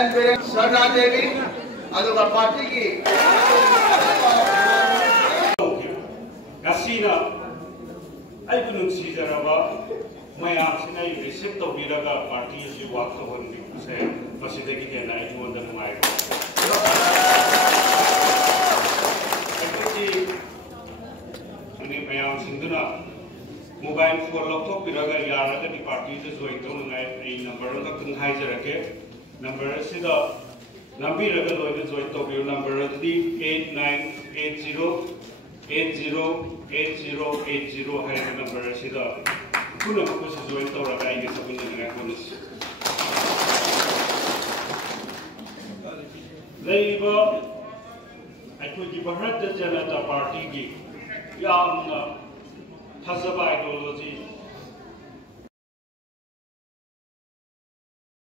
N.Biren aduga party ki asina ai bunun sijaraba mayam sina receive to biraga party si work to hon se masidagi dena ai monda mai ekti ini mayam sinduna mobile phone laptop biraga yaraga di party se join to ngai ai number ka tung haijarake number sida Nambi Raga Loina join to view number 8980808080 hai number sida kuna ko se join to raga ai sabun ne bonus leiba Akhogi Bharat Janata Party gi yamna thazaba ideology